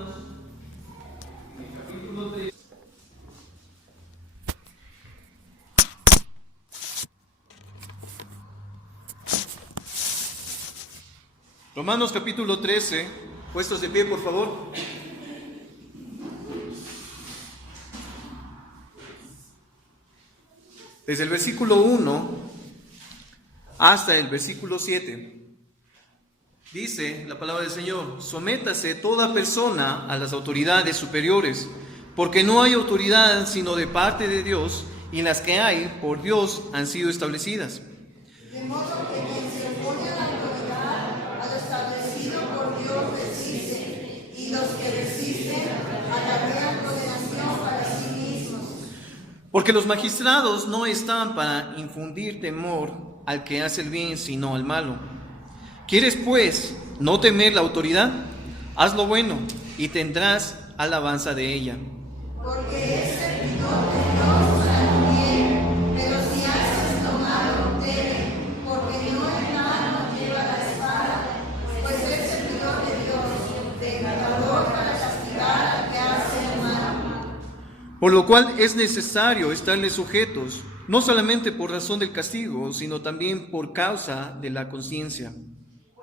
Romanos, en el capítulo 3. Romanos capítulo 13, puestos de pie por favor. Desde el versículo 1 hasta el versículo 7. Dice la palabra del Señor: sométase toda persona a las autoridades superiores, porque no hay autoridad sino de parte de Dios, y las que hay por Dios han sido establecidas. De modo que quien se opone a la autoridad, a lo establecido por Dios resiste, y los que resisten acarrean condenación para sí mismos. Porque los magistrados no están para infundir temor al que hace el bien, sino al malo. ¿Quieres, pues, no temer la autoridad? Haz lo bueno y tendrás alabanza de ella. Porque es servidor de Dios al bien, pero si haces lo malo, teme, porque no el malo lleva la espada, pues es servidor de Dios, vengador para castigar al que hace el mal. Por lo cual es necesario estarles sujetos, no solamente por razón del castigo, sino también por causa de la conciencia.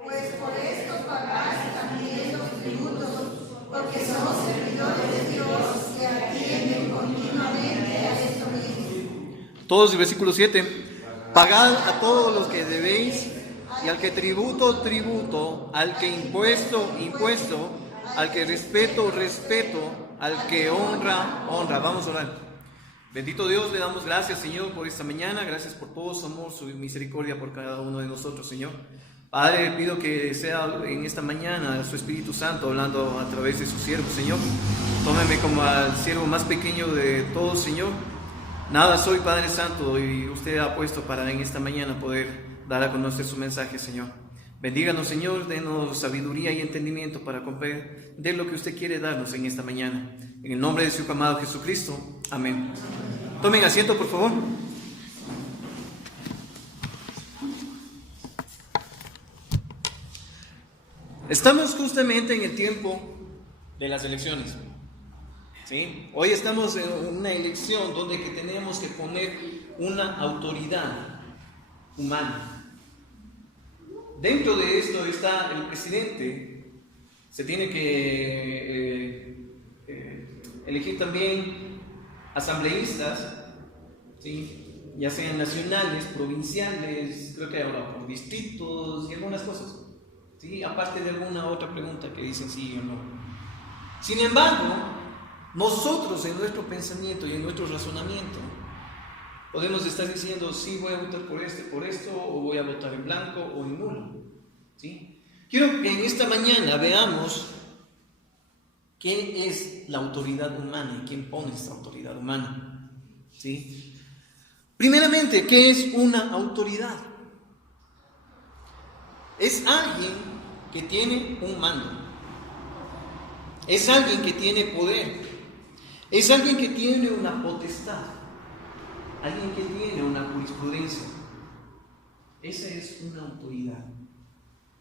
Pues por esto pagáis también los tributos, porque somos servidores de Dios que atienden continuamente a esto mismo. Todos el versículo 7. Pagad a todos los que debéis, y al que tributo, tributo, al que impuesto, impuesto, al que respeto, respeto, al que honra, honra. Vamos a orar. Bendito Dios, le damos gracias, Señor, por esta mañana. Gracias por todo su amor, su misericordia por cada uno de nosotros, Señor. Padre, pido que sea en esta mañana su Espíritu Santo hablando a través de su siervo, Señor. Tómeme como al siervo más pequeño de todos, Señor. Nada soy, Padre Santo, y usted ha puesto para en esta mañana poder dar a conocer su mensaje, Señor. Bendíganos, Señor, denos sabiduría y entendimiento para comprender lo que usted quiere darnos en esta mañana. En el nombre de su amado Jesucristo. Amén. Tomen asiento, por favor. Estamos justamente en el tiempo de las elecciones. ¿Sí? Hoy estamos en una elección donde que tenemos que poner una autoridad humana. Dentro de esto está el presidente. Se tiene que elegir también asambleístas, ¿sí? Ya sean nacionales, provinciales, creo que ahora por distritos y algunas cosas. ¿Sí? Aparte de alguna otra pregunta que dicen sí o no. Sin embargo, nosotros en nuestro pensamiento y en nuestro razonamiento podemos estar diciendo sí, voy a votar por esto, o voy a votar en blanco o en nulo. ¿Sí? Quiero que en esta mañana veamos qué es la autoridad humana y quién pone esta autoridad humana. ¿Sí? Primeramente, ¿qué es una autoridad? Es alguien que tiene un mando, es alguien que tiene poder, es alguien que tiene una potestad, alguien que tiene una jurisprudencia. Esa es una autoridad,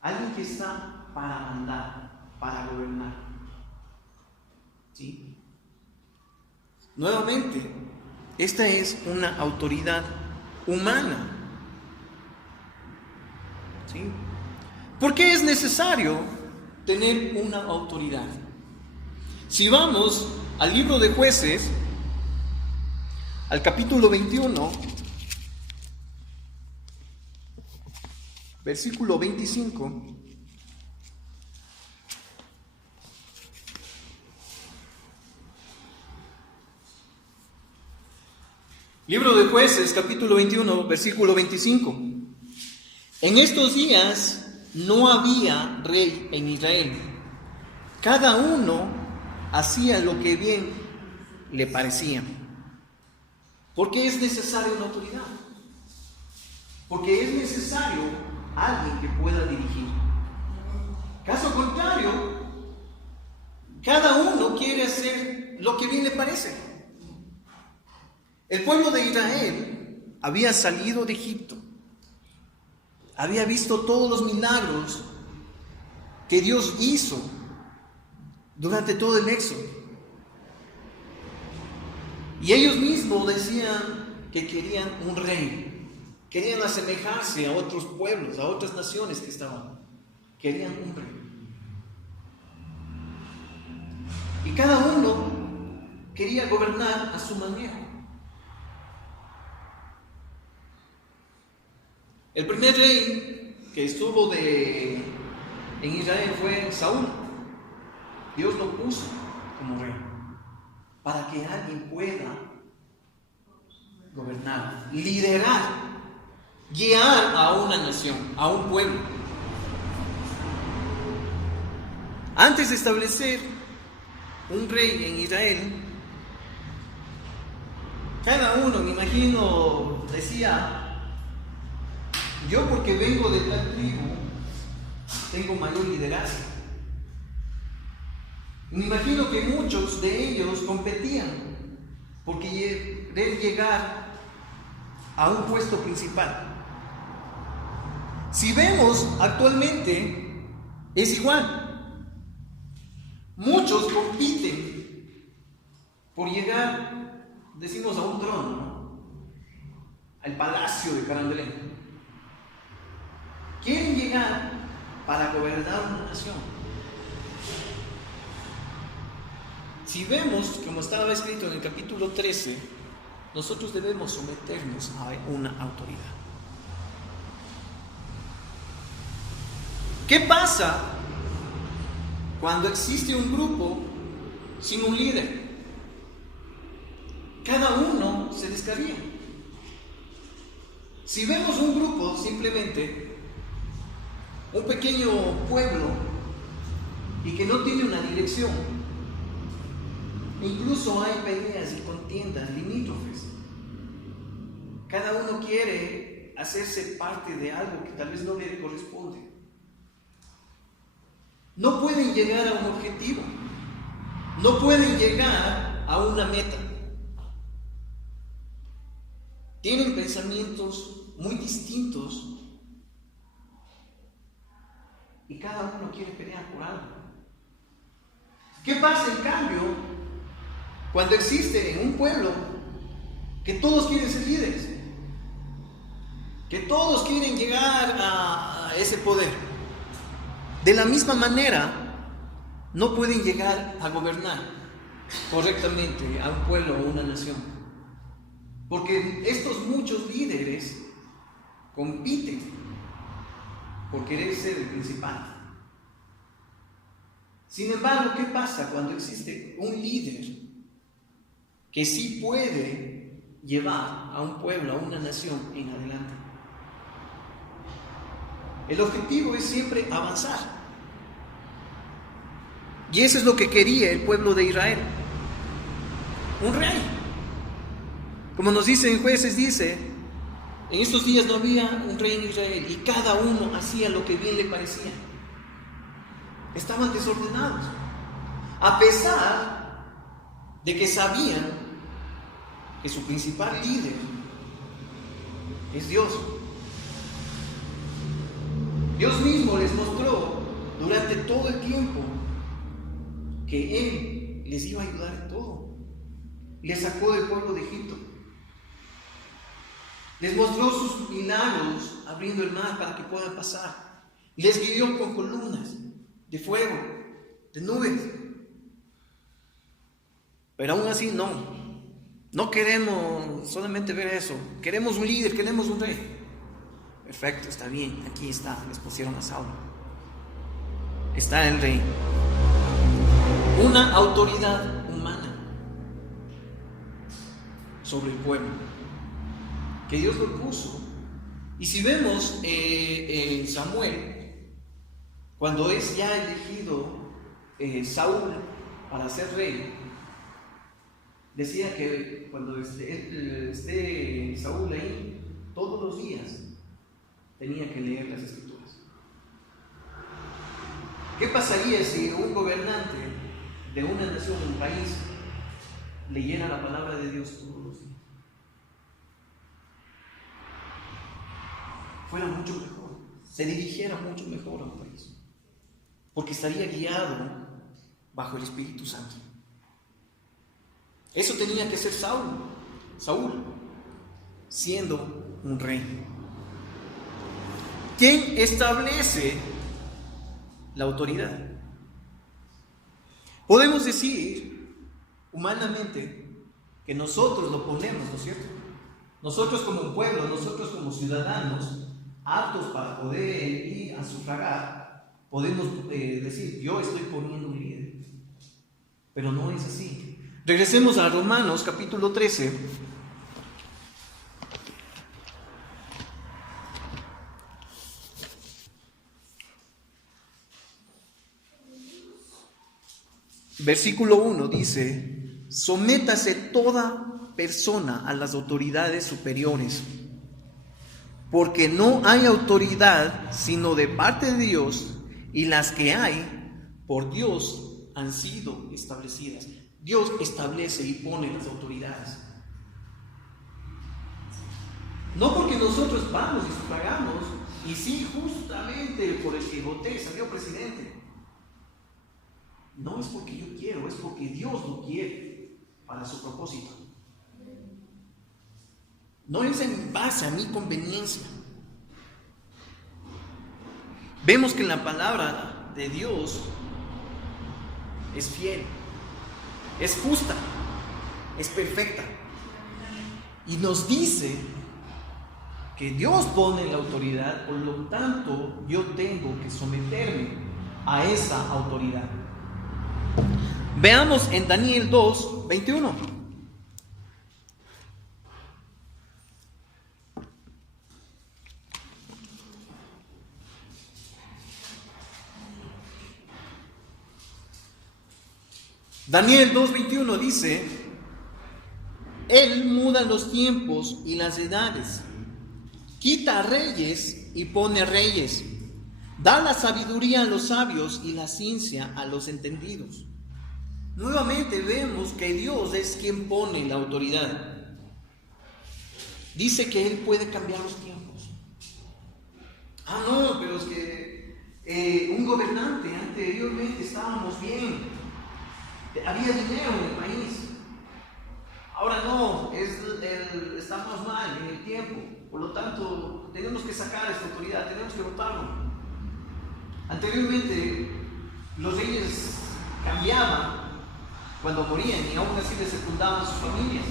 alguien que está para mandar, para gobernar. ¿Sí? Nuevamente, esta es una autoridad humana. ¿Sí? ¿Por qué es necesario tener una autoridad? Si vamos al libro de Jueces, al capítulo 21, versículo 25, libro de Jueces, capítulo 21, versículo 25. En estos días no había rey en Israel. Cada uno hacía lo que bien le parecía. ¿Por qué es necesaria una autoridad? Porque es necesario alguien que pueda dirigir. Caso contrario, cada uno quiere hacer lo que bien le parece. El pueblo de Israel había salido de Egipto. Había visto todos los milagros que Dios hizo durante todo el éxodo. Y ellos mismos decían que querían un rey, querían asemejarse a otros pueblos, a otras naciones que estaban, querían un rey. Y cada uno quería gobernar a su manera. El primer rey que estuvo en Israel fue Saúl. Dios lo puso como rey para que alguien pueda gobernar, liderar, guiar a una nación, a un pueblo. Antes de establecer un rey en Israel, cada uno, me imagino, decía: yo, porque vengo de tal tribu, tengo mayor liderazgo. Me imagino que muchos de ellos competían porque querer llegar a un puesto principal. Si vemos actualmente, es igual. Muchos compiten por llegar, decimos, a un trono, ¿no? Al palacio de Carandelén. Quieren llegar para gobernar una nación. Si vemos, como estaba escrito en el capítulo 13, nosotros debemos someternos a una autoridad. ¿Qué pasa cuando existe un grupo sin un líder? Cada uno se descarría. Si vemos un grupo, simplemente un pequeño pueblo, y que no tiene una dirección, incluso hay peleas y contiendas limítrofes. Cada uno quiere hacerse parte de algo que tal vez no le corresponde. No pueden llegar a un objetivo, no pueden llegar a una meta. Tienen pensamientos muy distintos y cada uno quiere pelear por algo. ¿Qué pasa en cambio cuando existe en un pueblo que todos quieren ser líderes? Que todos quieren llegar a ese poder. De la misma manera, no pueden llegar a gobernar correctamente a un pueblo o una nación. Porque estos muchos líderes compiten por querer ser el principal. Sin embargo, ¿qué pasa cuando existe un líder que sí puede llevar a un pueblo, a una nación en adelante? El objetivo es siempre avanzar. Y eso es lo que quería el pueblo de Israel. Un rey. Como nos dice en Jueces, dice: en estos días no había un rey en Israel, y cada uno hacía lo que bien le parecía. Estaban desordenados, a pesar de que sabían que su principal líder es Dios. Dios mismo les mostró durante todo el tiempo que Él les iba a ayudar en todo. Les sacó del pueblo de Egipto. Les mostró sus milagros abriendo el mar para que puedan pasar. Les guió con columnas de fuego, de nubes. Pero aún así no queremos solamente ver eso. Queremos un líder, queremos un rey. Perfecto, está bien, aquí está, les pusieron a Saulo. Está el rey. Una autoridad humana sobre el pueblo, que Dios lo puso. Y si vemos en Samuel, cuando es ya elegido Saúl para ser rey, decía que cuando esté Saúl ahí, todos los días tenía que leer las Escrituras. ¿Qué pasaría si un gobernante de una nación, un país, leyera la palabra de Dios todos los días? Fuera mucho mejor, se dirigiera mucho mejor a un país, porque estaría guiado bajo el Espíritu Santo. Eso tenía que ser Saúl, siendo un rey. ¿Quién establece la autoridad? Podemos decir humanamente que nosotros lo ponemos, ¿no es cierto? Nosotros como un pueblo, nosotros como ciudadanos aptos para poder ir a sufragar, podemos decir, yo estoy poniendo un líder. Pero no es así. Regresemos a Romanos capítulo 13. Versículo 1 dice: sométase toda persona a las autoridades superiores, porque no hay autoridad sino de parte de Dios, y las que hay por Dios han sido establecidas. Dios establece y pone las autoridades. No porque nosotros vamos y sufragamos, y sí, justamente por el Quijote salió presidente. No es porque yo quiero, es porque Dios lo quiere para su propósito. No es en base a mi conveniencia. Vemos que la palabra de Dios es fiel, es justa, es perfecta. Y nos dice que Dios pone la autoridad, por lo tanto yo tengo que someterme a esa autoridad. Veamos en Daniel 2, 21. Daniel 2:21 dice: Él muda los tiempos y las edades, quita reyes y pone reyes, da la sabiduría a los sabios y la ciencia a los entendidos. Nuevamente vemos que Dios es quien pone la autoridad. Dice que Él puede cambiar los tiempos. No, pero es que un gobernante anteriormente estábamos bien, había dinero en el país. Ahora no, estamos mal en el tiempo. Por lo tanto, tenemos que sacar esta autoridad, tenemos que votarlo. Anteriormente, los reyes cambiaban cuando morían y aún así les secundaban sus familias.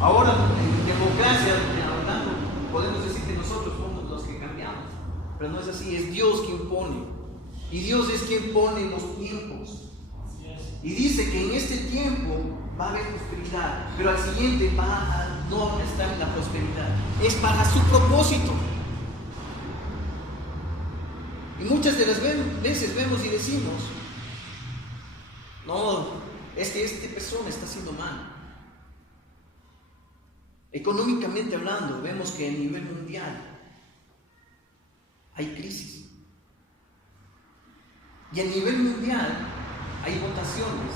Ahora, en democracia, hablando, podemos decir que nosotros somos los que cambiamos. Pero no es así, es Dios quien pone. Y Dios es quien pone los tiempos. Y dice que en este tiempo va a haber prosperidad, pero al siguiente no va a estar la prosperidad. Es para su propósito. Y muchas de las veces vemos y decimos: no, es que esta persona está haciendo mal. Económicamente hablando, vemos que a nivel mundial hay crisis. Y a nivel mundial hay votaciones,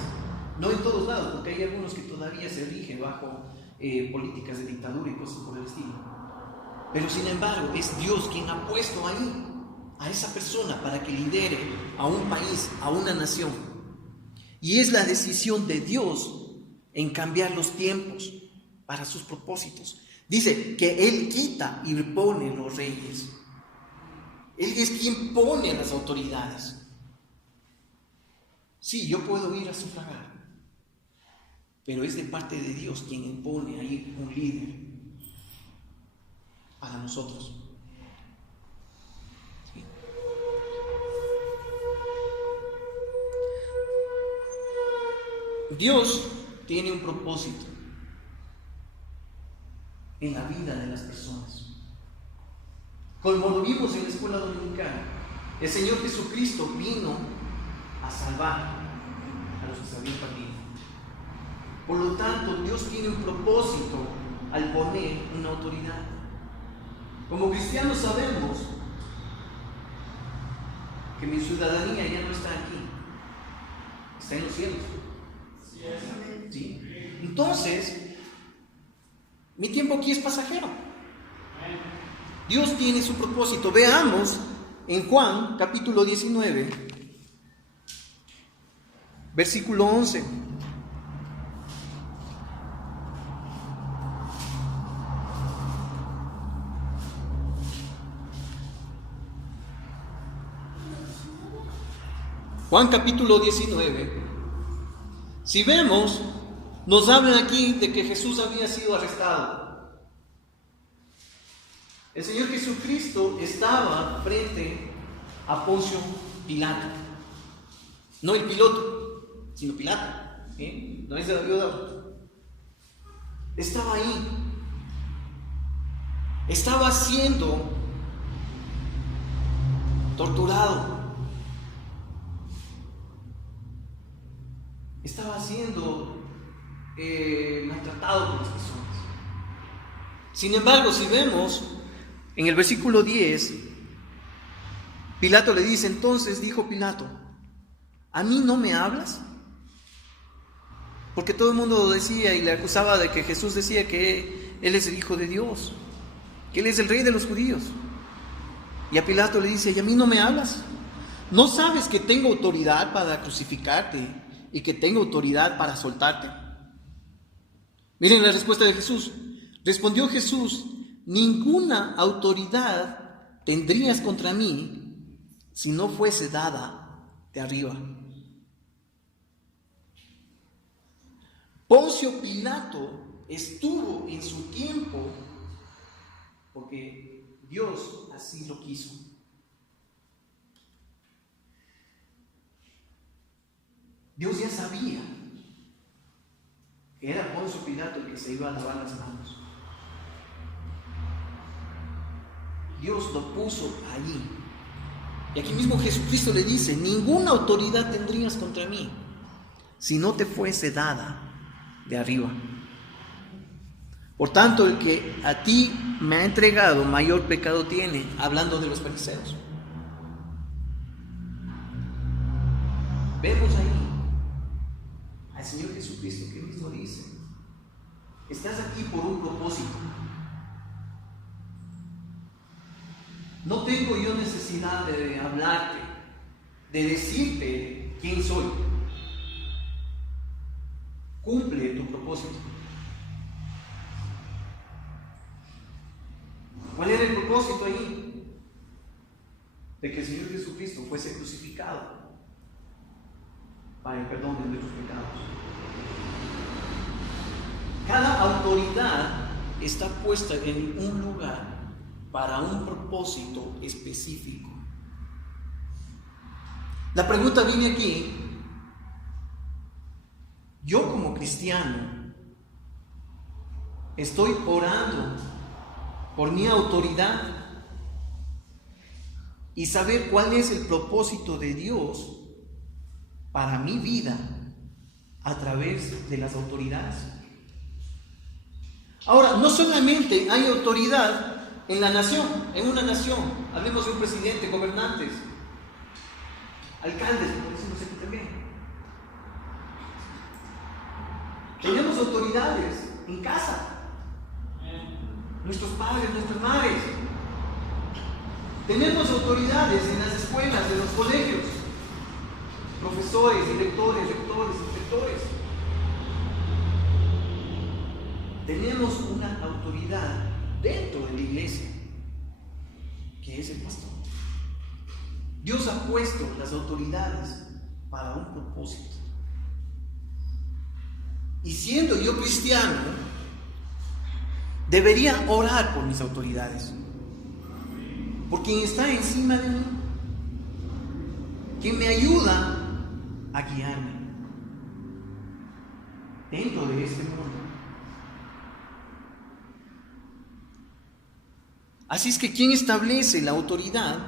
no en todos lados, porque hay algunos que todavía se rigen bajo políticas de dictadura y cosas por el estilo. Pero sin embargo, es Dios quien ha puesto ahí a esa persona para que lidere a un país, a una nación. Y es la decisión de Dios en cambiar los tiempos para sus propósitos. Dice que Él quita y pone los reyes. Él es quien pone las autoridades. Sí, yo puedo ir a sufragar, pero es de parte de Dios quien impone ahí un líder para nosotros. ¿Sí? Dios tiene un propósito en la vida de las personas. Como lo vimos en la escuela dominical, el Señor Jesucristo vino a salvar a los que se habían perdido. Por lo tanto, Dios tiene un propósito al poner una autoridad. Como cristianos sabemos que mi ciudadanía ya no está aquí, está en los cielos. ¿Sí? Entonces, mi tiempo aquí es pasajero. Dios tiene su propósito. Veamos en Juan capítulo 19. Versículo 11. Juan capítulo 19. Si vemos, nos hablan aquí de que Jesús había sido arrestado. El Señor Jesucristo estaba frente a Poncio Pilato. No el piloto, sino Pilato. No es de la viuda. Estaba ahí. Estaba siendo torturado. Estaba siendo maltratado por las personas. Sin embargo, si vemos en el versículo 10, Pilato le dice, entonces dijo Pilato, ¿a mí no me hablas? Porque todo el mundo lo decía y le acusaba de que Jesús decía que Él es el Hijo de Dios, que Él es el Rey de los judíos. Y a Pilato le dice, ¿y a mí no me hablas? ¿No sabes que tengo autoridad para crucificarte y que tengo autoridad para soltarte? Miren la respuesta de Jesús. Respondió Jesús, ninguna autoridad tendrías contra mí si no fuese dada de arriba. Poncio Pilato estuvo en su tiempo porque Dios así lo quiso. Dios ya sabía que era Poncio Pilato el que se iba a lavar las manos. Dios lo puso allí. Y aquí mismo Jesucristo le dice, ninguna autoridad tendrías contra mí si no te fuese dada de arriba. Por tanto, el que a ti me ha entregado mayor pecado tiene, hablando de los fariseos. Vemos ahí al Señor Jesucristo que mismo dice, estás aquí por un propósito. No tengo yo necesidad de hablarte, de decirte quién soy. Cumple tu propósito. ¿Cuál era el propósito ahí? De que el Señor Jesucristo fuese crucificado para el perdón de nuestros pecados. Cada autoridad está puesta en un lugar para un propósito específico. La pregunta viene aquí. Yo como cristiano estoy orando por mi autoridad y saber cuál es el propósito de Dios para mi vida a través de las autoridades. Ahora, no solamente hay autoridad en la nación, en una nación, hablemos de un presidente, gobernantes, alcaldes, como decimos aquí también. Tenemos autoridades en casa, nuestros padres, nuestras madres. Tenemos autoridades en las escuelas, en los colegios, profesores, directores, rectores, inspectores. Tenemos una autoridad dentro de la iglesia, que es el pastor. Dios ha puesto las autoridades para un propósito. Y siendo yo cristiano, debería orar por mis autoridades, por quien está encima de mí, quien me ayuda a guiarme dentro de este mundo. Así es que quien establece la autoridad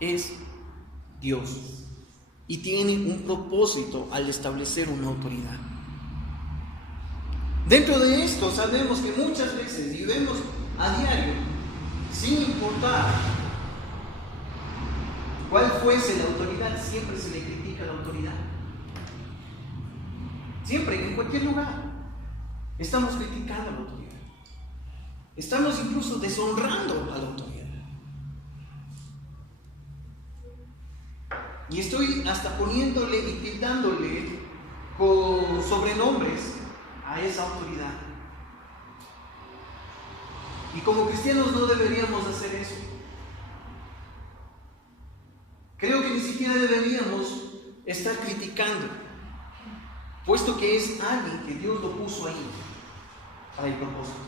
es Dios, y tiene un propósito al establecer una autoridad. Dentro de esto sabemos que muchas veces, y vemos a diario, sin importar cuál fuese la autoridad, siempre se le critica a la autoridad. Siempre, en cualquier lugar, estamos criticando a la autoridad. Estamos incluso deshonrando a la autoridad. Y estoy hasta poniéndole y tildándole con sobrenombres a esa autoridad. Y como cristianos no deberíamos hacer eso. Creo que ni siquiera deberíamos estar criticando, puesto que es alguien que Dios lo puso ahí para el propósito.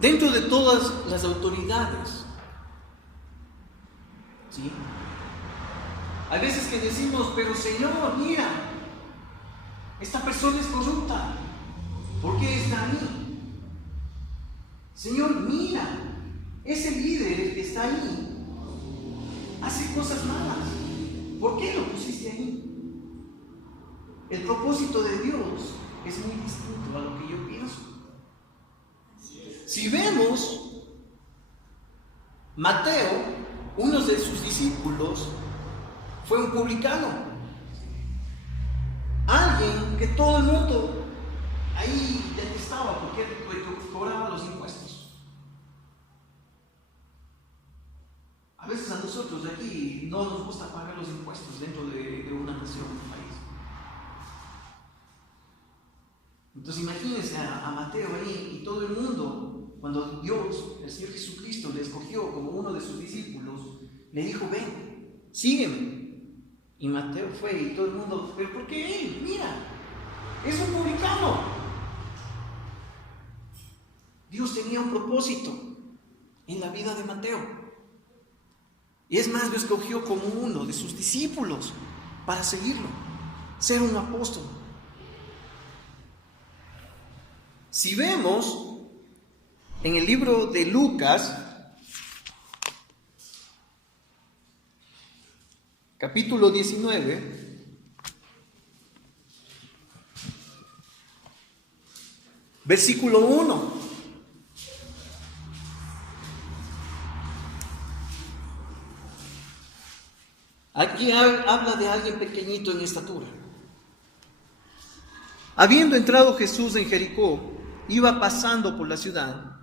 Dentro de todas las autoridades, ¿sí? Hay veces que decimos, pero Señor, mira, esta persona es corrupta, ¿por qué está ahí? Señor, mira, ese líder, el que está ahí, hace cosas malas, ¿por qué lo pusiste ahí? El propósito de Dios es muy distinto a lo que yo pienso. Si vemos, Mateo, uno de sus discípulos, fue un publicano. Alguien que todo el mundo ahí detestaba porque cobraba los impuestos. A veces a nosotros de aquí no nos gusta pagar los impuestos dentro de una nación, un país. Entonces imagínense a Mateo ahí y todo el mundo, cuando Dios, el Señor Jesucristo, le escogió como uno de sus discípulos, le dijo, ven, sígueme. Y Mateo fue y todo el mundo, pero ¿por qué él? Mira, es un publicano. Dios tenía un propósito en la vida de Mateo. Y es más, lo escogió como uno de sus discípulos para seguirlo, ser un apóstol. Si vemos en el libro de Lucas, capítulo 19, versículo 1. Aquí habla de alguien pequeñito en estatura. Habiendo entrado Jesús en Jericó, iba pasando por la ciudad,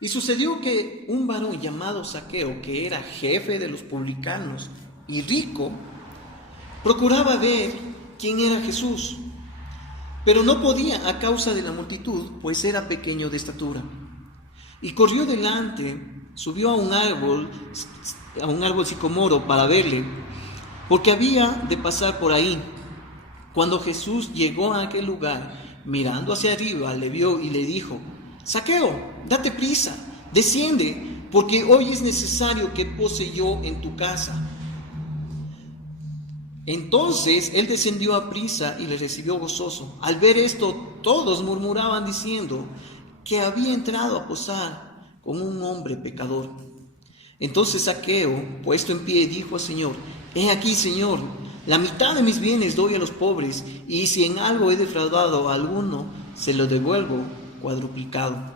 y sucedió que un varón llamado Zaqueo, que era jefe de los publicanos y rico, procuraba ver quién era Jesús, pero no podía a causa de la multitud, pues era pequeño de estatura. Y corrió delante, subió a un árbol sicomoro para verle, porque había de pasar por ahí. Cuando Jesús llegó a aquel lugar, mirando hacia arriba, le vio y le dijo, Zaqueo, date prisa, desciende, porque hoy es necesario que pose yo en tu casa. Entonces él descendió a prisa y le recibió gozoso. Al ver esto, todos murmuraban diciendo que había entrado a posar con un hombre pecador. Entonces Zaqueo, puesto en pie, dijo al Señor, he aquí, Señor, la mitad de mis bienes doy a los pobres, y si en algo he defraudado a alguno, se lo devuelvo cuadruplicado.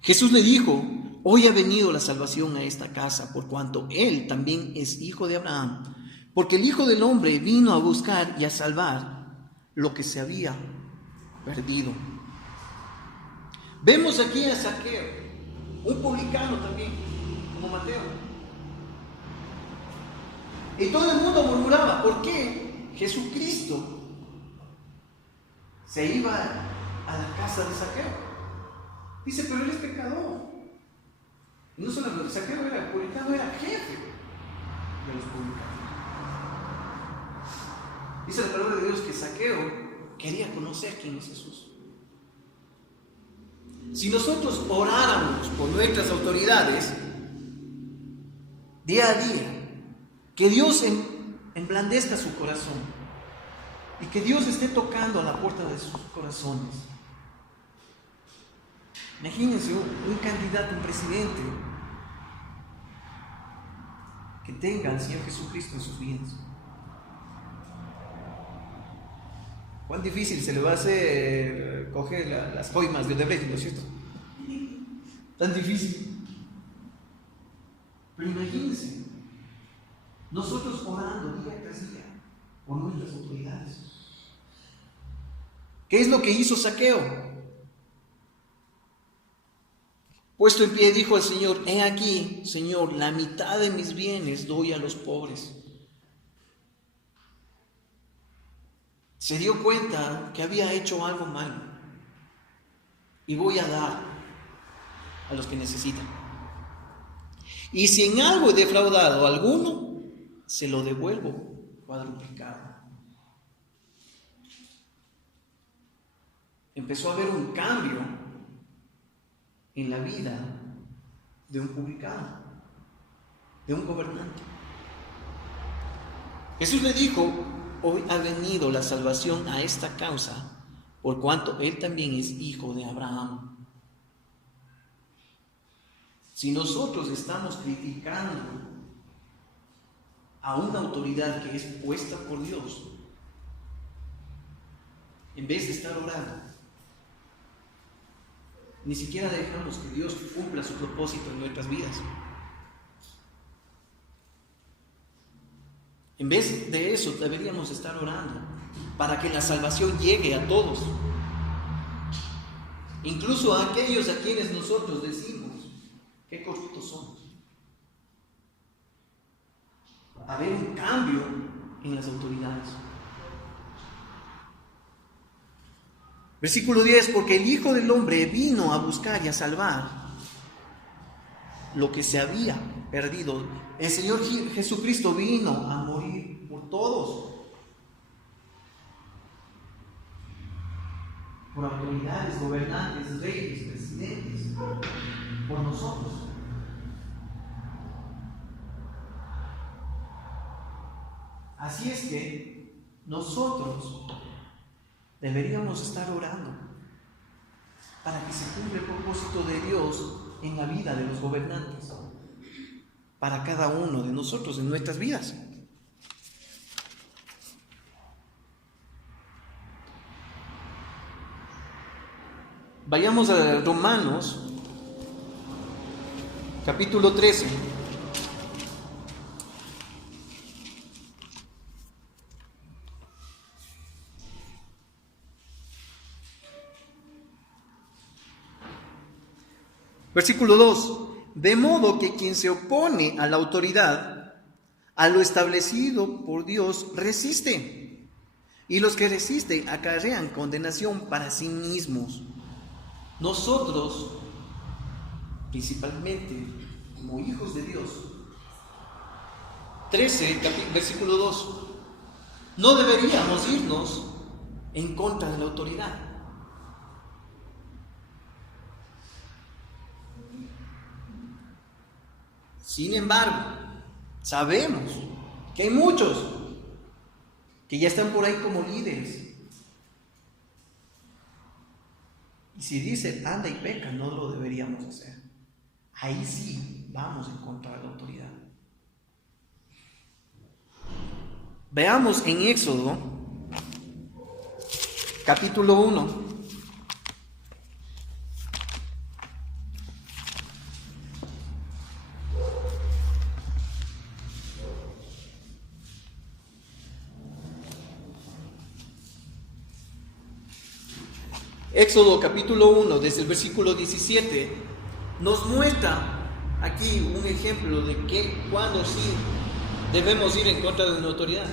Jesús le dijo, hoy ha venido la salvación a esta casa, por cuanto él también es hijo de Abraham, porque el Hijo del Hombre vino a buscar y a salvar lo que se había perdido. Vemos aquí a Zaqueo, un publicano también, como Mateo. Y todo el mundo murmuraba, ¿por qué Jesucristo se iba a la casa de Zaqueo? Dice, pero él es pecador. Y no solo Zaqueo era publicano, era jefe de los publicanos. Dice la palabra de Dios que Zaqueo quería conocer quién es Jesús. Si nosotros oráramos por nuestras autoridades día a día, que Dios emblandezca su corazón y que Dios esté tocando a la puerta de sus corazones. Imagínense un candidato, un presidente que tenga al Señor Jesucristo en sus vidas. ¿Cuán difícil se le va a hacer coger las coimas de Odebrecht, ¿no es cierto? Tan difícil. Pero imagínense, nosotros orando día tras día por nuestras autoridades. ¿Qué es lo que hizo Zaqueo? Puesto en pie, dijo al Señor: he aquí, Señor, la mitad de mis bienes doy a los pobres. Se dio cuenta que había hecho algo malo y voy a dar a los que necesitan. Y si en algo he defraudado a alguno, se lo devuelvo cuadruplicado. Empezó a haber un cambio en la vida de un publicano, de un gobernante. Jesús le dijo: hoy ha venido la salvación a esta causa, por cuanto él también es hijo de Abraham. Si nosotros estamos criticando a una autoridad que es puesta por Dios, en vez de estar orando, ni siquiera dejamos que Dios cumpla su propósito en nuestras vidas. En vez de eso, deberíamos estar orando para que la salvación llegue a todos, incluso a aquellos a quienes nosotros decimos qué corruptos somos. Haber un cambio en las autoridades. Versículo 10: porque el Hijo del Hombre vino a buscar y a salvar lo que se había perdido. El Señor Jesucristo vino a morir por todos, por autoridades, gobernantes, reyes, presidentes, por nosotros. Así es que nosotros deberíamos estar orando para que se cumpla el propósito de Dios en la vida de los gobernantes, para cada uno de nosotros en nuestras vidas. Vayamos a Romanos, capítulo 13. Versículo 2: de modo que quien se opone a la autoridad, a lo establecido por Dios, resiste. Y los que resisten acarrean condenación para sí mismos. Nosotros, principalmente como hijos de Dios, 13, versículo 2, no deberíamos irnos en contra de la autoridad. Sin embargo, sabemos que hay muchos que ya están por ahí como líderes. Y si dicen anda y peca, no lo deberíamos hacer. Ahí sí vamos en contra de la autoridad. Veamos en Éxodo, capítulo 1. Éxodo capítulo 1, desde el versículo 17, nos muestra aquí un ejemplo de cuándo sí debemos ir en contra de una autoridad.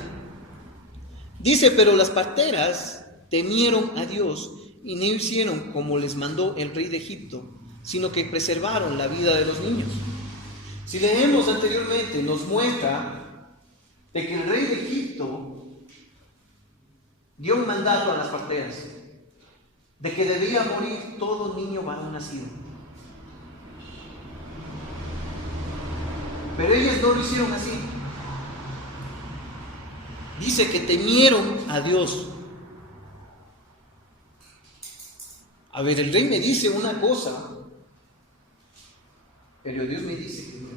Dice: pero las parteras temieron a Dios y no hicieron como les mandó el rey de Egipto, sino que preservaron la vida de los niños. Si leemos anteriormente, nos muestra de que el rey de Egipto dio un mandato a las parteras de que debía morir todo niño varón nacido. Pero ellas no lo hicieron así. Dice que temieron a Dios. A ver, el rey me dice una cosa, pero Dios me dice que no.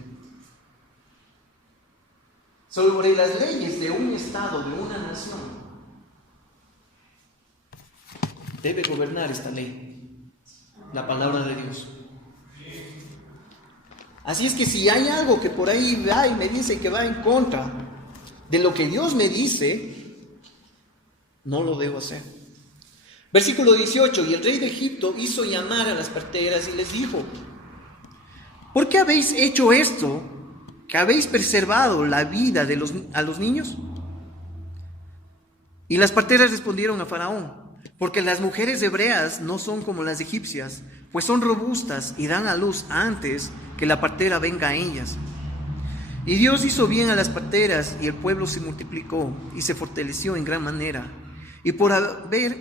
Sobre las leyes de un estado, de una nación, debe gobernar esta ley, la palabra de Dios. Así es que si hay algo que por ahí va y me dice que va en contra de lo que Dios me dice, no lo debo hacer. Versículo 18: y el rey de Egipto hizo llamar a las parteras y les dijo: ¿por qué habéis hecho esto, que habéis preservado la vida a los niños? Y las parteras respondieron a Faraón: porque las mujeres hebreas no son como las egipcias, pues son robustas y dan a luz antes que la partera venga a ellas. Y Dios hizo bien a las parteras, y el pueblo se multiplicó y se fortaleció en gran manera. Y por haber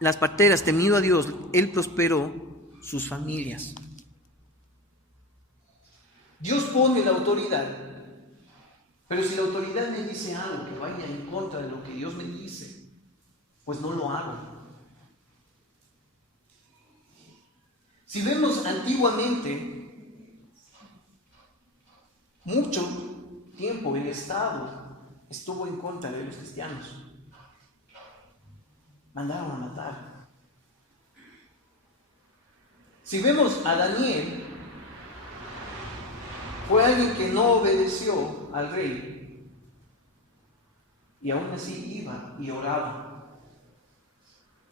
las parteras temido a Dios, Él prosperó sus familias. Dios pone la autoridad, pero si la autoridad me dice algo que vaya en contra de lo que Dios me dice, pues no lo hago. Si vemos antiguamente, mucho tiempo el Estado estuvo en contra de los cristianos. Mandaron a matar. Si vemos a Daniel, fue alguien que no obedeció al rey y aún así iba y oraba.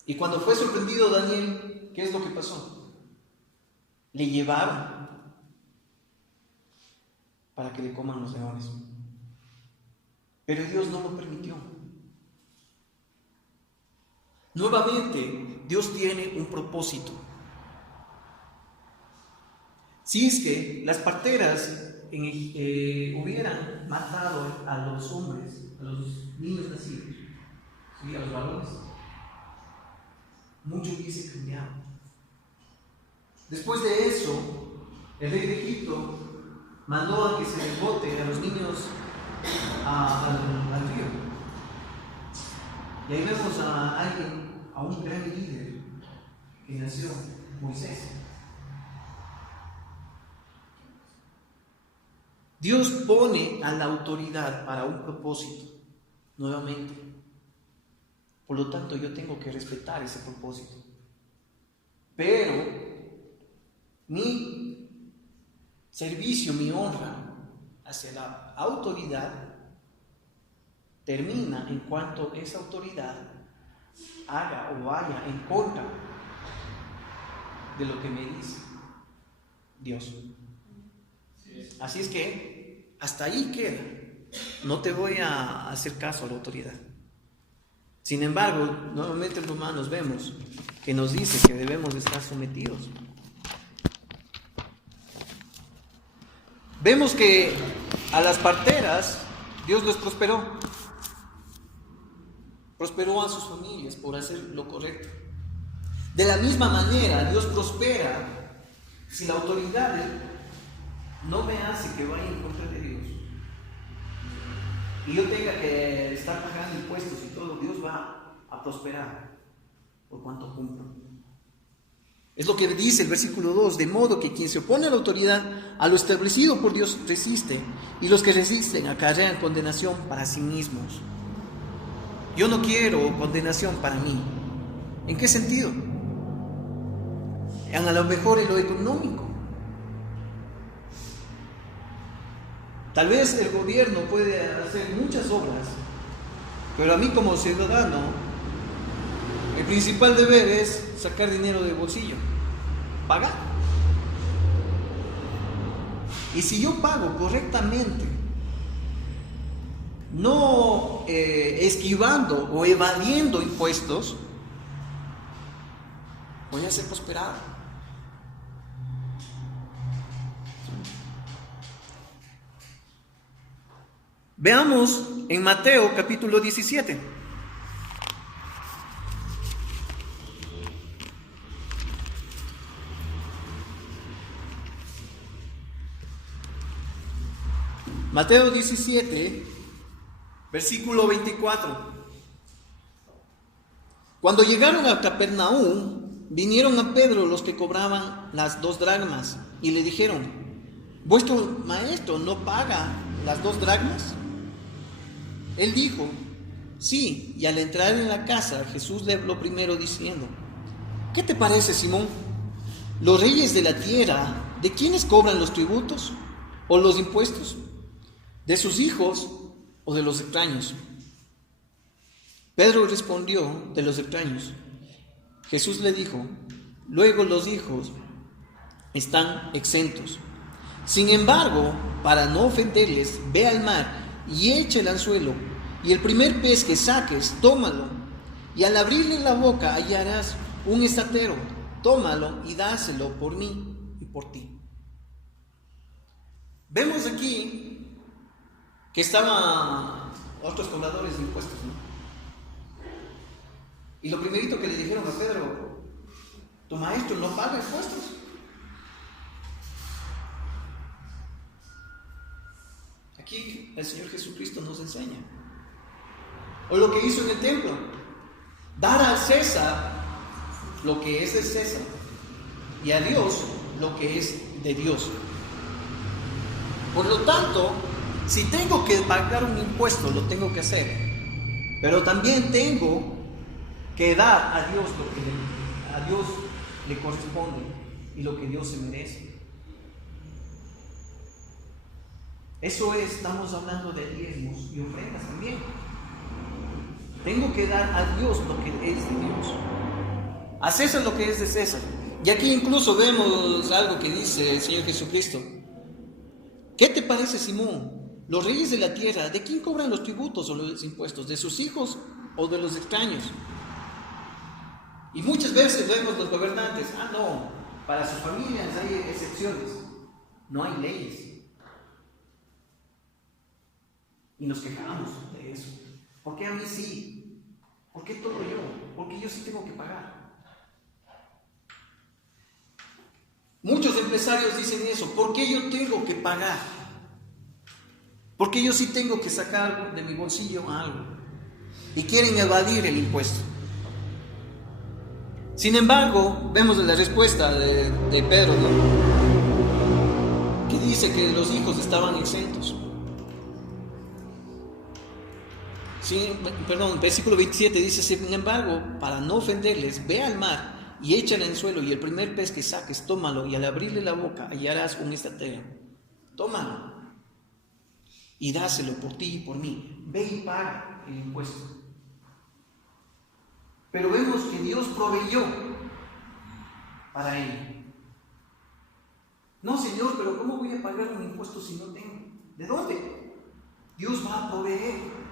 Y cuando fue sorprendido Daniel, ¿qué es lo que pasó? Le llevaron para que le coman los leones. Pero Dios no lo permitió. Nuevamente, Dios tiene un propósito. Si es que las parteras hubieran matado a los hombres, a los niños nacidos, ¿sí? A los varones, mucho hubiese cambiado. Después de eso, el rey de Egipto mandó a que se les bote a los niños al río. Y ahí vemos a alguien, a un gran líder que nació, Moisés. Dios pone a la autoridad para un propósito, nuevamente. Por lo tanto, yo tengo que respetar ese propósito. Pero mi servicio, mi honra hacia la autoridad termina en cuanto esa autoridad haga o vaya en contra de lo que me dice Dios. Así es que hasta ahí queda. No te voy a hacer caso a la autoridad. Sin embargo, nuevamente en Romanos vemos que nos dice que debemos de estar sometidos. Vemos que a las parteras Dios les prosperó. Prosperó a sus familias por hacer lo correcto. De la misma manera, Dios prospera si la autoridad no me hace que vaya en contra de Dios y yo tenga que estar pagando impuestos y todo. Dios va a prosperar por cuanto cumplo. Es lo que dice el versículo 2: de modo que quien se opone a la autoridad, a lo establecido por Dios resiste, y los que resisten acarrean condenación para sí mismos. Yo no quiero condenación para mí. ¿En qué sentido? A lo mejor en lo económico. Tal vez el gobierno puede hacer muchas obras, pero a mí como ciudadano, el principal deber es sacar dinero del bolsillo, pagar. Y si yo pago correctamente, no esquivando o evadiendo impuestos, voy a ser prosperado. Veamos en Mateo capítulo 17. Mateo 17, versículo 24. Cuando llegaron a Capernaum, vinieron a Pedro los que cobraban las 2 dracmas y le dijeron: ¿vuestro maestro no paga las 2 dracmas? Él dijo: sí. Y al entrar en la casa, Jesús le habló primero diciendo: ¿qué te parece, Simón? ¿Los reyes de la tierra, de quiénes cobran los tributos o los impuestos? ¿De sus hijos o de los extraños? Pedro respondió: de los extraños. Jesús le dijo: luego los hijos están exentos, Sin embargo, para no ofenderles, ve al mar y echa el anzuelo, y el primer pez que saques, tómalo, y al abrirle la boca hallarás un estatero. Tómalo y dáselo por mí y por ti. Vemos aquí que estaban otros cobradores de impuestos, ¿no? Y lo primerito que le dijeron a Pedro: tu maestro no paga impuestos. Aquí el Señor Jesucristo nos enseña. O lo que hizo en el templo: dar al César lo que es de César y a Dios lo que es de Dios. Por lo tanto, si tengo que pagar un impuesto, lo tengo que hacer, pero también tengo que dar a Dios lo que a Dios le corresponde y lo que Dios se merece. Eso es, estamos hablando de diezmos y ofrendas también. Tengo que dar a Dios lo que es de Dios, a César lo que es de César. Y aquí incluso vemos algo que dice el Señor Jesucristo: ¿qué te parece, Simón? Los reyes de la tierra, ¿de quién cobran los tributos o los impuestos? ¿De sus hijos o de los extraños? Y muchas veces vemos los gobernantes: no, para sus familias hay excepciones, no hay leyes. Y nos quejamos de eso. ¿Por qué a mí sí? ¿Por qué todo yo? ¿Por qué yo sí tengo que pagar? Muchos empresarios dicen eso: ¿por qué yo tengo que pagar? ¿Por qué yo sí tengo que sacar de mi bolsillo algo? Y quieren evadir el impuesto. Sin embargo, vemos la respuesta de Pedro, ¿no? Que dice que los hijos estaban exentos. Sí, versículo 27 dice: sin embargo, para no ofenderles, ve al mar y échale en el suelo, y el primer pez que saques, tómalo, y al abrirle la boca hallarás un estatero. Tómalo y dáselo por ti y por mí. Ve y paga el impuesto. Pero vemos que Dios proveyó para él. No, Señor, pero ¿cómo voy a pagar un impuesto si no tengo? ¿De dónde? Dios va a proveer.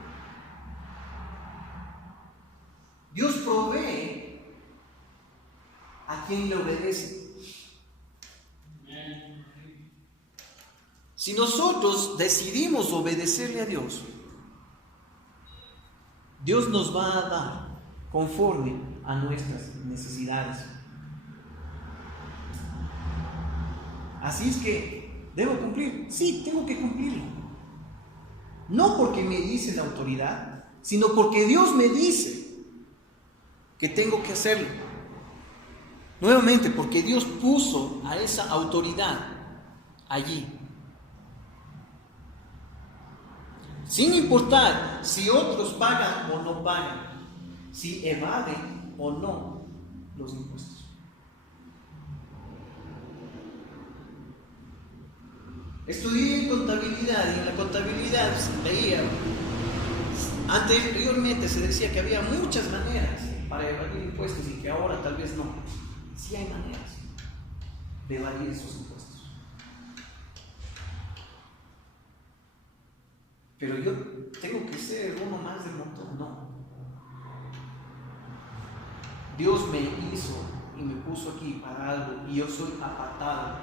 Dios provee a quien le obedece. Si nosotros decidimos obedecerle a Dios, Dios nos va a dar conforme a nuestras necesidades. Así es que, ¿debo cumplir? Sí, tengo que cumplirlo. No porque me dice la autoridad, sino porque Dios me dice que tengo que hacerlo. Nuevamente, porque Dios puso a esa autoridad allí. Sin importar si otros pagan o no pagan, si evaden o no los impuestos. Estudié contabilidad, y en la contabilidad veía, anteriormente se decía que había muchas maneras para evadir impuestos y que ahora tal vez no. Sí hay maneras de evadir esos impuestos. Pero yo tengo que ser uno más del montón, no. Dios me hizo y me puso aquí para algo, y yo soy apartado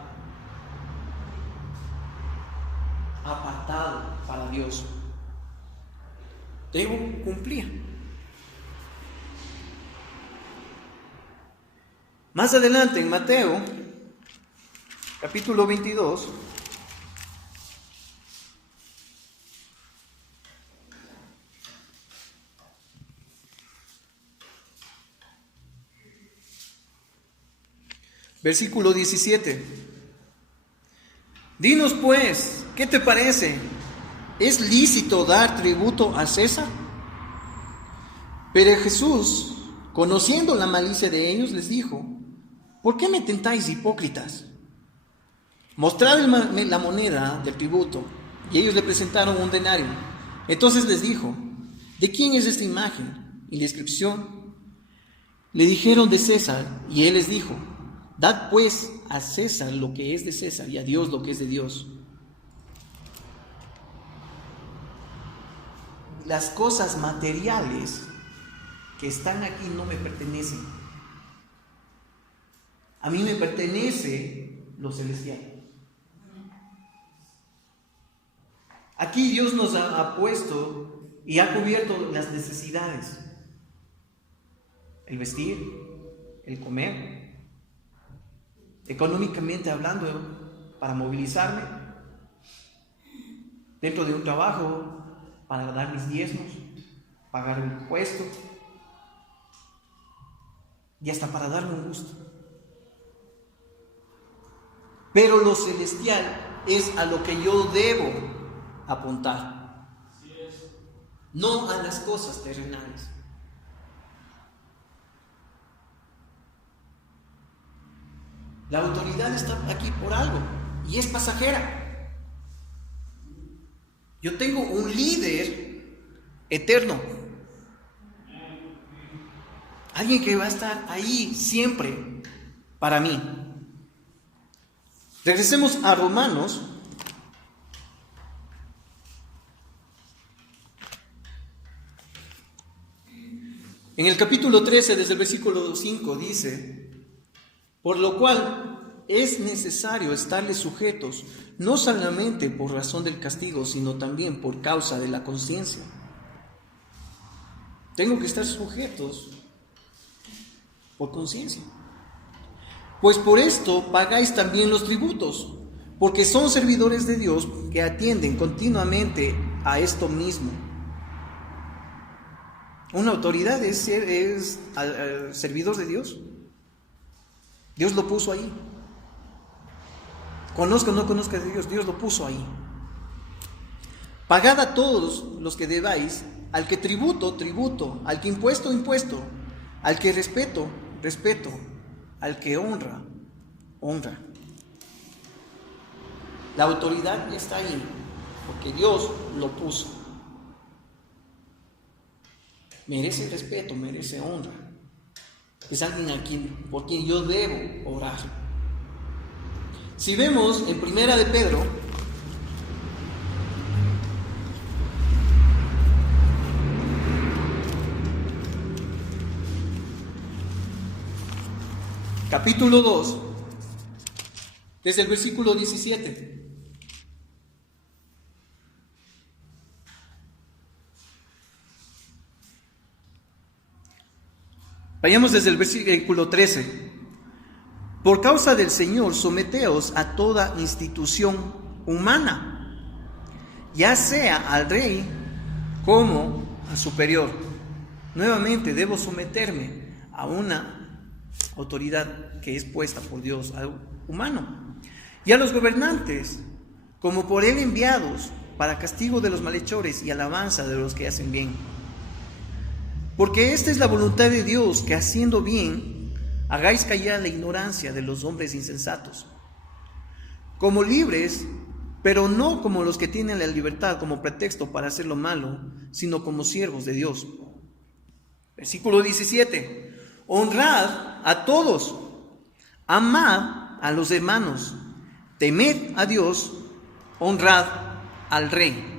para Dios. Debo cumplir. Más adelante en Mateo, capítulo 22, versículo 17. Dinos pues, ¿qué te parece? ¿Es lícito dar tributo a César? Pero Jesús, conociendo la malicia de ellos, les dijo: ¿por qué me tentáis, hipócritas? Mostradme la moneda del tributo. Y ellos le presentaron un denario. Entonces les dijo: ¿de quién es esta imagen y la inscripción? Le dijeron: de César. Y él les dijo: Dad pues a César lo que es de César y a Dios lo que es de Dios. Las cosas materiales que están aquí no me pertenecen. A mí me pertenece lo celestial. Aquí Dios nos ha puesto y ha cubierto las necesidades. El vestir, el comer, económicamente hablando, para movilizarme, dentro de un trabajo, para dar mis diezmos, pagar el impuesto y hasta para darme un gusto. Pero lo celestial es a lo que yo debo apuntar, no a las cosas terrenales. La autoridad está aquí por algo y es pasajera. Yo tengo un líder eterno, alguien que va a estar ahí siempre para mí. Regresemos a Romanos. En el capítulo 13, desde el versículo 5, dice: por lo cual es necesario estarles sujetos, no solamente por razón del castigo, sino también por causa de la conciencia. Tengo que estar sujetos por conciencia. Pues por esto pagáis también los tributos, porque son servidores de Dios que atienden continuamente a esto mismo. Una autoridad es servidor de Dios. Dios lo puso ahí. Conozca o no conozca de Dios, Dios lo puso ahí. Pagad a todos los que debáis, al que tributo, tributo, al que impuesto, impuesto, al que respeto, respeto, al que honra, honra. La autoridad está ahí, porque Dios lo puso. Merece respeto, merece honra. Es alguien por quien yo debo orar. Si vemos en Primera de Pedro, capítulo 2, desde el versículo 17. Vayamos desde el versículo 13. Por causa del Señor, someteos a toda institución humana, ya sea al rey como al superior. Nuevamente debo someterme a una autoridad que es puesta por Dios, al humano, y a los gobernantes, como por él enviados, para castigo de los malhechores y alabanza de los que hacen bien. Porque esta es la voluntad de Dios, que haciendo bien, hagáis callar la ignorancia de los hombres insensatos, como libres, pero no como los que tienen la libertad como pretexto para hacer lo malo, sino como siervos de Dios. Versículo 17. Honrad a todos, amad a los hermanos, temed a Dios, honrad al rey.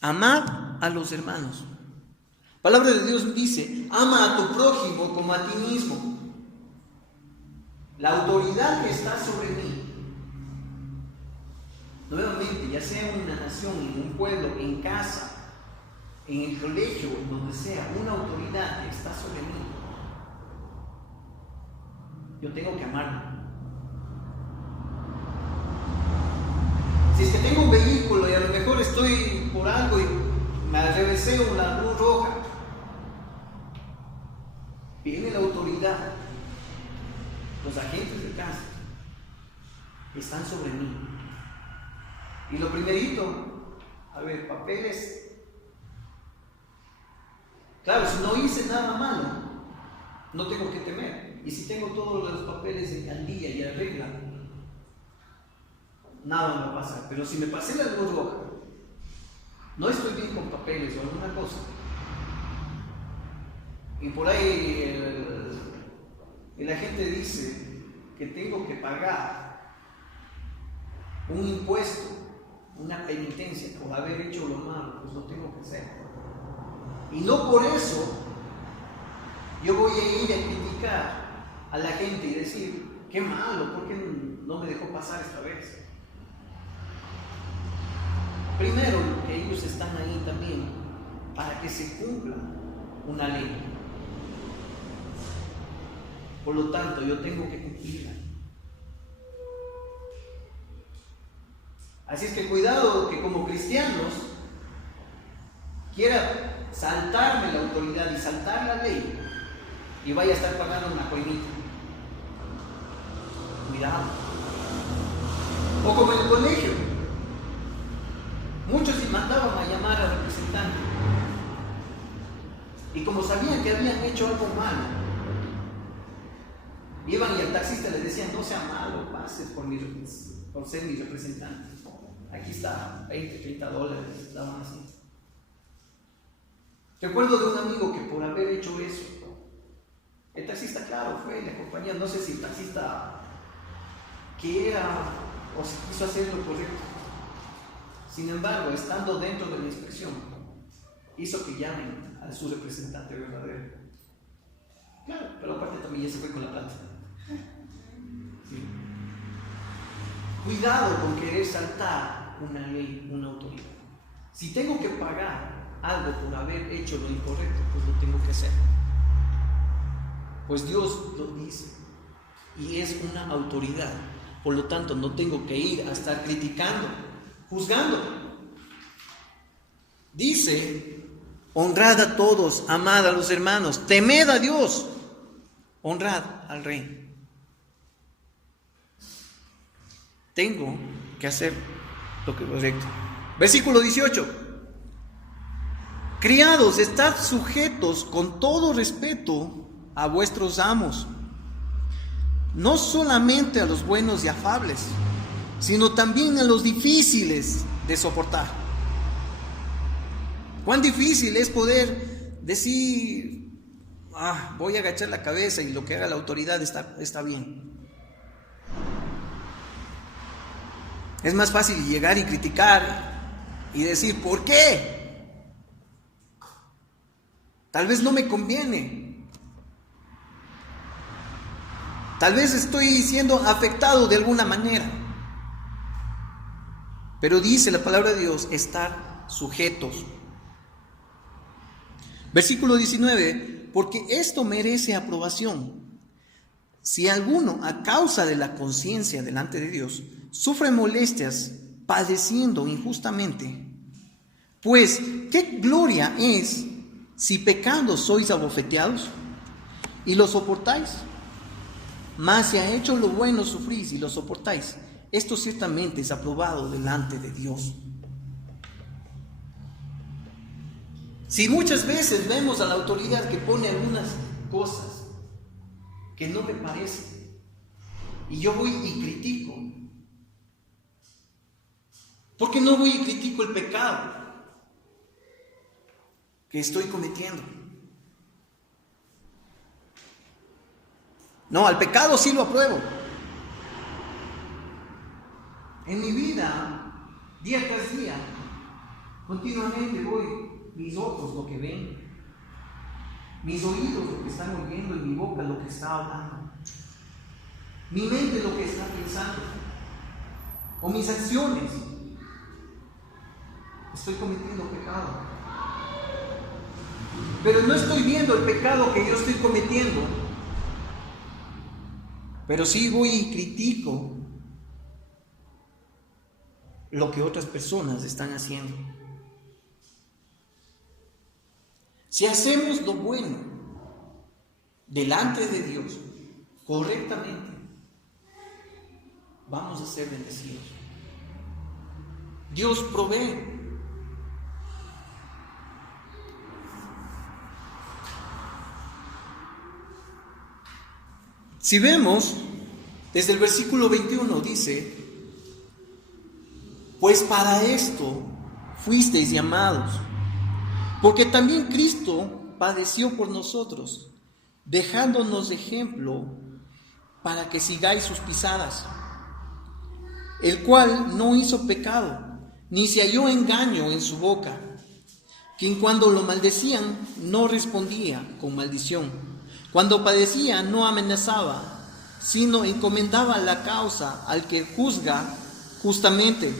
Amad a los hermanos. La palabra de Dios dice: ama a tu prójimo como a ti mismo. La autoridad que está sobre mí, nuevamente, ya sea en una nación, en un pueblo, en casa, en el colegio, en donde sea, una autoridad que está sobre mí, yo tengo que amarlo. Si es que tengo un vehículo y a lo mejor estoy por algo y me atravesé una luz roja, viene la autoridad, los agentes de casa están sobre mí. Y lo primerito, a ver, papeles. Claro, si no hice nada malo, no tengo que temer. Y si tengo todos los papeles en día y en regla, nada me va a pasar. Pero si me pasé la luz roja, no estoy bien con papeles o alguna cosa, y por ahí y la gente dice que tengo que pagar un impuesto, una penitencia por haber hecho lo malo, pues lo tengo que hacer. Y no por eso yo voy a ir a criticar a la gente y decir, qué malo, ¿por qué no me dejó pasar esta vez? Primero, que ellos están ahí también para que se cumpla una ley. Por lo tanto, yo tengo que cumplirla. Así es que cuidado que como cristianos quiera saltarme la autoridad y saltar la ley y vaya a estar pagando una coimita. Cuidado. O como en el colegio, muchos se mandaban a llamar al representante y como sabían que habían hecho algo malo, iban y al taxista le decían, no sea malo, pases por ser mi representante. Aquí está, $20, $30, daban así. Recuerdo de un amigo que por haber hecho eso, el taxista, claro, fue, le acompañó, no sé si el taxista quiera o si quiso hacer lo correcto. Sin embargo, estando dentro de la inspección, hizo que llamen a su representante verdadero. Claro, pero aparte también ya se fue con la plata. ¿Sí? Cuidado con querer saltar una ley, una autoridad. Si tengo que pagar algo por haber hecho lo incorrecto, pues lo tengo que hacer. Pues Dios lo dice y es una autoridad. Por lo tanto, no tengo que ir a estar criticando, juzgando. Dice, honrad a todos, amad a los hermanos, temed a Dios, honrad al rey. Tengo que hacer lo que es correcto. Versículo 18. Criados, estad sujetos con todo respeto a vuestros amos, no solamente a los buenos y afables, sino también a los difíciles de soportar. Cuán difícil es poder decir, voy a agachar la cabeza y lo que haga la autoridad está bien. Es más fácil llegar y criticar y decir, ¿por qué? Tal vez no me conviene. Tal vez estoy siendo afectado de alguna manera. Pero dice la palabra de Dios, estar sujetos. Versículo 19, porque esto merece aprobación. Si alguno, a causa de la conciencia delante de Dios, sufre molestias padeciendo injustamente, pues, ¿qué gloria es si pecando sois abofeteados y lo soportáis? Mas si ha hecho lo bueno sufrís y lo soportáis, esto ciertamente es aprobado delante de Dios. Si muchas veces vemos a la autoridad que pone algunas cosas que no me parecen, y yo voy y critico, ¿por qué no voy y critico el pecado que estoy cometiendo? No, al pecado sí lo apruebo. En mi vida, día tras día, continuamente mis ojos lo que ven, mis oídos lo que están oyendo y mi boca lo que está hablando, mi mente lo que está pensando, o mis acciones. Estoy cometiendo pecado. Pero no estoy viendo el pecado que yo estoy cometiendo. Pero sí voy y critico lo que otras personas están haciendo. Si hacemos lo bueno delante de Dios correctamente, vamos a ser bendecidos. Dios provee. Si vemos, desde el versículo 21 dice, pues para esto fuisteis llamados, porque también Cristo padeció por nosotros, dejándonos ejemplo para que sigáis sus pisadas, el cual no hizo pecado, ni se halló engaño en su boca, quien cuando lo maldecían no respondía con maldición, cuando padecía no amenazaba, sino encomendaba la causa al que juzga justamente,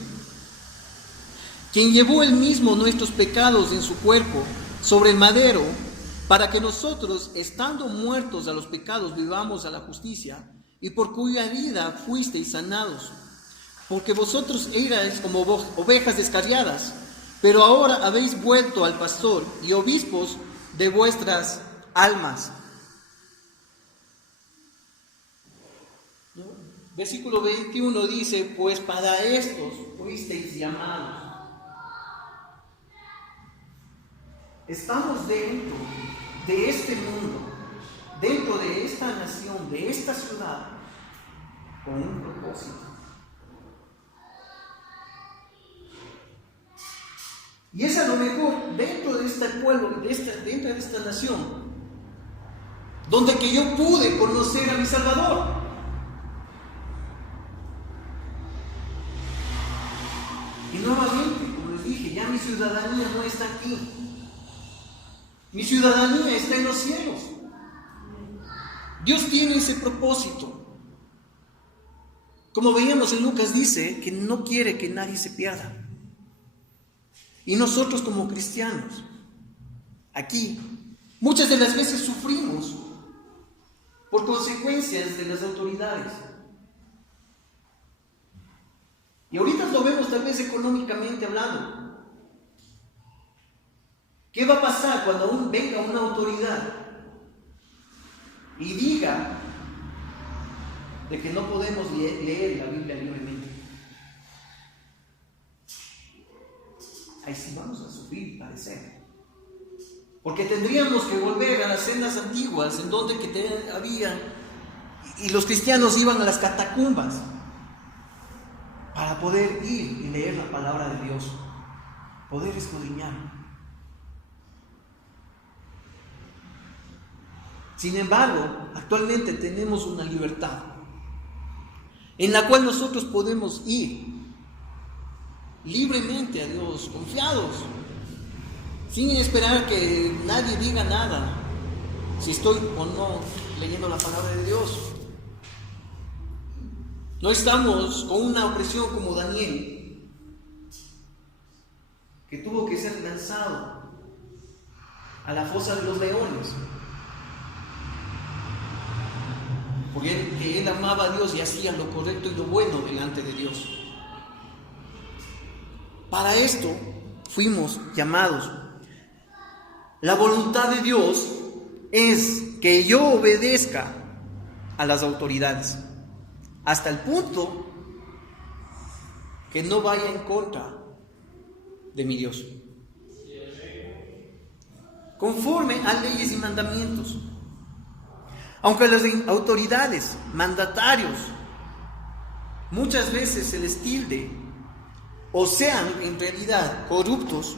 quien llevó él mismo nuestros pecados en su cuerpo sobre el madero, para que nosotros, estando muertos a los pecados, vivamos a la justicia, y por cuya herida fuisteis sanados. Porque vosotros erais como ovejas descarriadas, pero ahora habéis vuelto al pastor y obispos de vuestras almas. Versículo 21 dice, pues para estos fuisteis llamados. Estamos dentro de este mundo, dentro de esta nación, de esta ciudad, con un propósito. Y es a lo mejor dentro de este pueblo, dentro de esta nación, donde que yo pude conocer a mi Salvador. Y nuevamente, como les dije, ya mi ciudadanía no está aquí. Mi ciudadanía está en los cielos. Dios tiene ese propósito. Como veíamos en Lucas, dice que no quiere que nadie se pierda. Y nosotros como cristianos, aquí, muchas de las veces sufrimos por consecuencias de las autoridades. Y ahorita lo vemos tal vez económicamente hablando. ¿Qué va a pasar cuando venga una autoridad y diga de que no podemos leer la Biblia libremente? Ahí sí vamos a sufrir y padecer. Porque tendríamos que volver a las sendas antiguas en donde había, y los cristianos iban a las catacumbas para poder ir y leer la palabra de Dios, poder escudriñar. Sin embargo, actualmente tenemos una libertad en la cual nosotros podemos ir libremente a Dios, confiados, sin esperar que nadie diga nada, si estoy o no leyendo la palabra de Dios. No estamos con una opresión como Daniel, que tuvo que ser lanzado a la fosa de los leones, porque él amaba a Dios y hacía lo correcto y lo bueno delante de Dios. Para esto fuimos llamados. La voluntad de Dios es que yo obedezca a las autoridades, hasta el punto que no vaya en contra de mi Dios, conforme a leyes y mandamientos. Aunque las autoridades, mandatarios, muchas veces se les tilde o sean en realidad corruptos,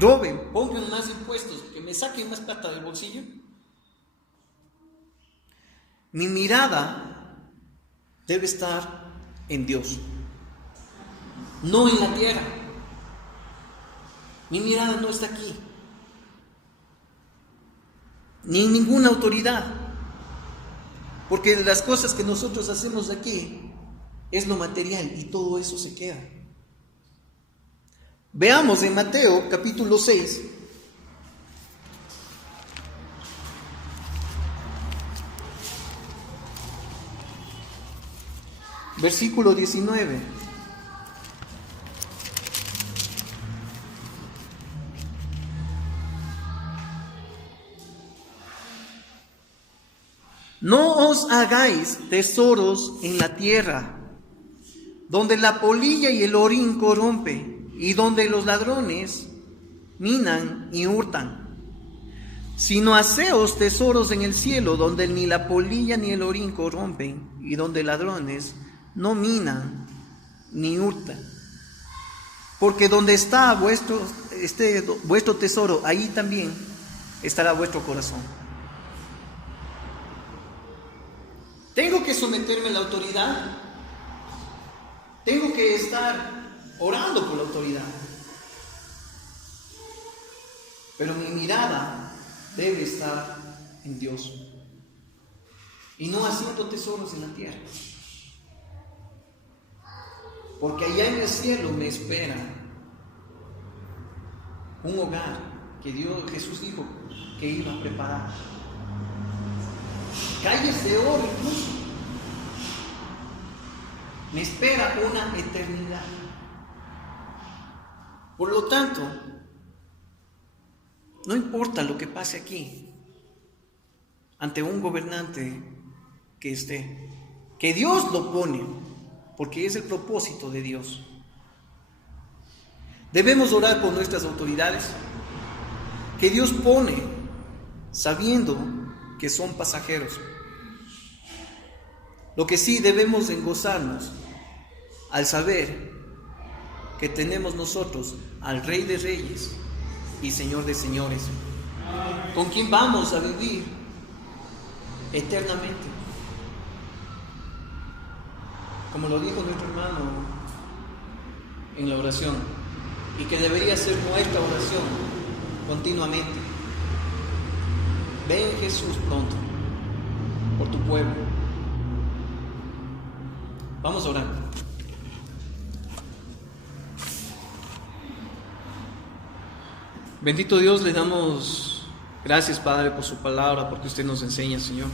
roben, pongan más impuestos, que me saquen más plata del bolsillo, mi mirada debe estar en Dios, no en la tierra. Mi mirada no está aquí, ni en ninguna autoridad, porque las cosas que nosotros hacemos aquí es lo material y todo eso se queda. Veamos en Mateo capítulo 6, versículo 19. No os hagáis tesoros en la tierra, donde la polilla y el orín corrompe, y donde los ladrones minan y hurtan, sino haceos tesoros en el cielo, donde ni la polilla ni el orín corrompen, y donde ladrones no minan ni hurtan. Porque donde está vuestro tesoro, ahí también estará vuestro corazón. someterme a la autoridad, tengo que estar orando por la autoridad. Pero mi mirada debe estar en Dios y no haciendo tesoros en la tierra. Porque allá en el cielo me espera un hogar que Jesús dijo que iba a preparar. Calles de oro incluso. Me espera una eternidad. Por lo tanto, no importa lo que pase aquí, ante un gobernante que esté, que Dios lo pone, porque es el propósito de Dios. Debemos orar por nuestras autoridades, que Dios pone, sabiendo que son pasajeros. Lo que sí debemos gozarnos al saber que tenemos nosotros al Rey de Reyes y Señor de Señores, con quien vamos a vivir eternamente. Como lo dijo nuestro hermano en la oración, y que debería ser nuestra oración continuamente. Ven Jesús pronto por tu pueblo. Vamos a orar. Bendito Dios, le damos gracias, Padre, por su palabra, porque usted nos enseña, Señor.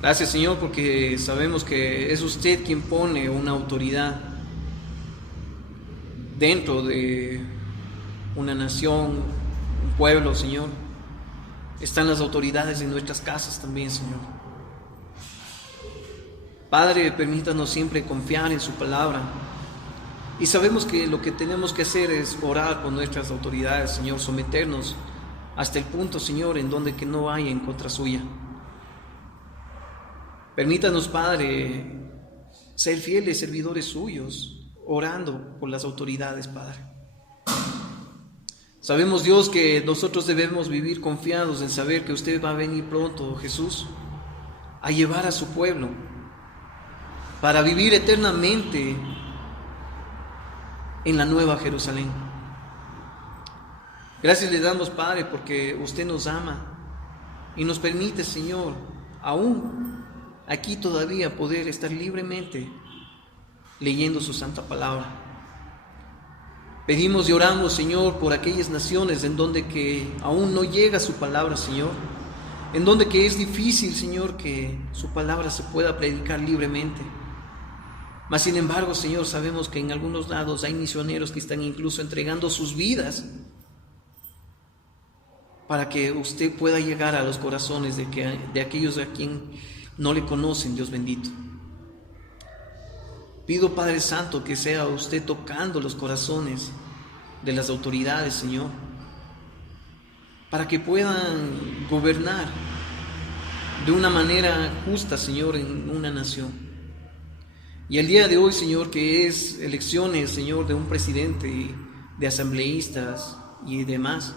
Gracias, Señor, porque sabemos que es usted quien pone una autoridad dentro de una nación, un pueblo, Señor. Están las autoridades en nuestras casas también, Señor. Padre, permítanos siempre confiar en su palabra. Y sabemos que lo que tenemos que hacer es orar por nuestras autoridades, Señor, someternos hasta el punto, Señor, en donde que no haya en contra suya. Permítanos, Padre, ser fieles servidores suyos, orando por las autoridades, Padre. Sabemos, Dios, que nosotros debemos vivir confiados en saber que usted va a venir pronto, Jesús, a llevar a su pueblo para vivir eternamente en la nueva Jerusalén. Gracias le damos, Padre, porque usted nos ama y nos permite, Señor, aún aquí todavía poder estar libremente leyendo su santa palabra. Pedimos y oramos, Señor, por aquellas naciones en donde que aún no llega su palabra, Señor, en donde que es difícil, Señor, que su palabra se pueda predicar libremente. Mas sin embargo, Señor, sabemos que en algunos lados hay misioneros que están incluso entregando sus vidas para que usted pueda llegar a los corazones de aquellos a quien no le conocen, Dios bendito. Pido, Padre Santo, que sea usted tocando los corazones de las autoridades, Señor, para que puedan gobernar de una manera justa, Señor, en una nación. Y el día de hoy, Señor, que es elecciones, Señor, de un presidente, de asambleístas y demás,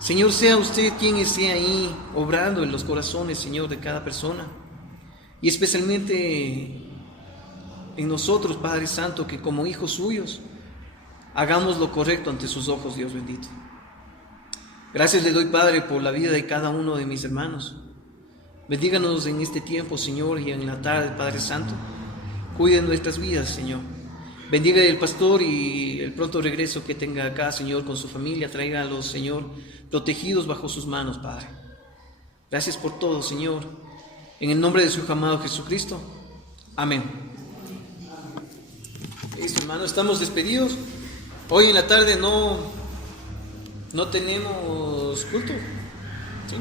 Señor, sea usted quien esté ahí obrando en los corazones, Señor, de cada persona, y especialmente en nosotros, Padre Santo, que como hijos suyos hagamos lo correcto ante sus ojos, Dios bendito. Gracias le doy, Padre, por la vida de cada uno de mis hermanos. Bendíganos en este tiempo, Señor, y en la tarde, Padre Santo. Cuide nuestras vidas, Señor. Bendiga el pastor y el pronto regreso que tenga acá, Señor, con su familia. Tráigalos, Señor, protegidos bajo sus manos, Padre. Gracias por todo, Señor. En el nombre de su Hijo amado Jesucristo. Amén. Listo, hermano, estamos despedidos. Hoy en la tarde no tenemos culto. ¿Sí?